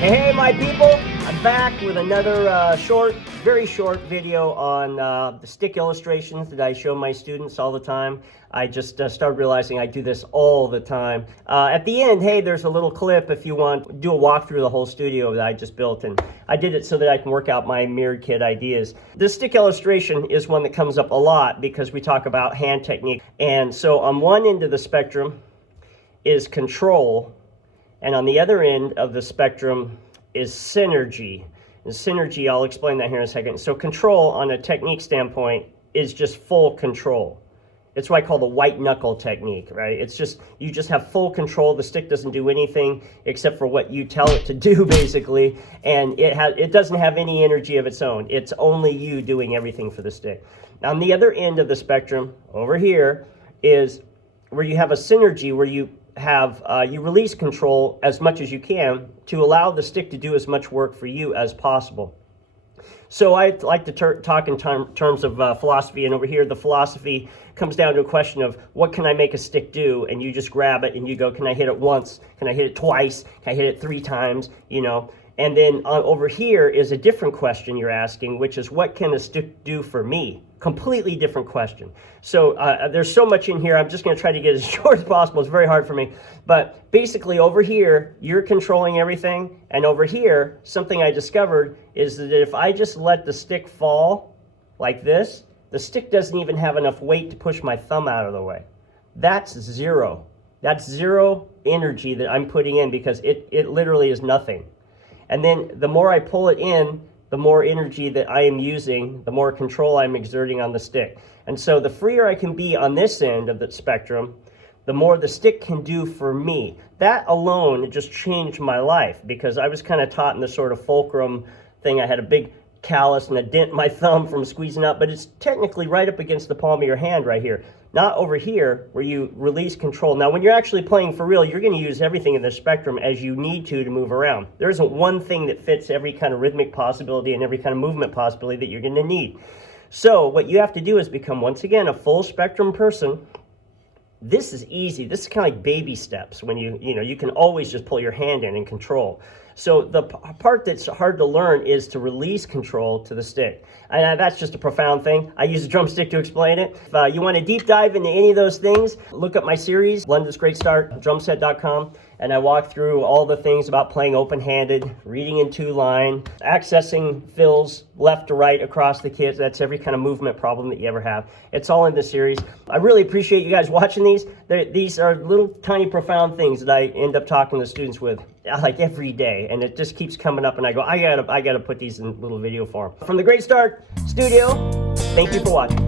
Hey, my people, I'm back with another very short video on the stick illustrations that I show my students all the time. I just started realizing I do this all the time. At the end, hey, there's a little clip if you want, do a walkthrough of the whole studio that I just built, and I did it so that I can work out my mirrored kit ideas. This stick illustration is one that comes up a lot because we talk about hand technique, and so on one end of the spectrum is control, and on the other end of the spectrum is synergy. And synergy, I'll explain that here in a second. So control on a technique standpoint is just full control. It's what I call the white knuckle technique, right? It's just, you just have full control. The stick doesn't do anything except for what you tell it to do, basically. And it doesn't have any energy of its own. It's only you doing everything for the stick. Now, on the other end of the spectrum, over here, is where you have a synergy, where you have you release control as much as you can to allow the stick to do as much work for you as possible. So I like to talk in terms of philosophy, and over here the philosophy comes down to a question of what can I make a stick do, and you just grab it and you go, can I hit it once? Can I hit it twice? Can I hit it 3 times? You know. And then over here is a different question you're asking, which is what can a stick do for me? Completely different question. So there's so much in here. I'm just going to try to get as short as possible. It's very hard for me. But basically over here, you're controlling everything. And over here, something I discovered is that if I just let the stick fall like this, the stick doesn't even have enough weight to push my thumb out of the way. That's zero. That's zero energy that I'm putting in because it literally is nothing. And then the more I pull it in, the more energy that I am using, the more control I'm exerting on the stick. And so the freer I can be on this end of the spectrum, the more the stick can do for me. That alone just changed my life because I was kind of taught in the sort of fulcrum thing. I had a big callus and a dent in my thumb from squeezing out, but it's technically right up against the palm of your hand right here. Not over here where you release control. Now, when you're actually playing for real, you're going to use everything in the spectrum as you need to move around. There isn't one thing that fits every kind of rhythmic possibility and every kind of movement possibility that you're going to need. So what you have to do is become, once again, a full spectrum person. This is easy. This is kind of like baby steps when you can always just pull your hand in and control. So the part that's hard to learn is to release control to the stick. And that's just a profound thing. I use a drumstick to explain it. If you want to deep dive into any of those things, look at my series, London's Great Start, drumset.com. And I walk through all the things about playing open-handed, reading in 2-line, accessing fills left to right across the kit. That's every kind of movement problem that you ever have. It's all in the series. I really appreciate you guys watching these. These are little tiny profound things that I end up talking to students with like every day, and it just keeps coming up, and I go, I gotta put these in little video form. From the Great Start Studio, thank you for watching.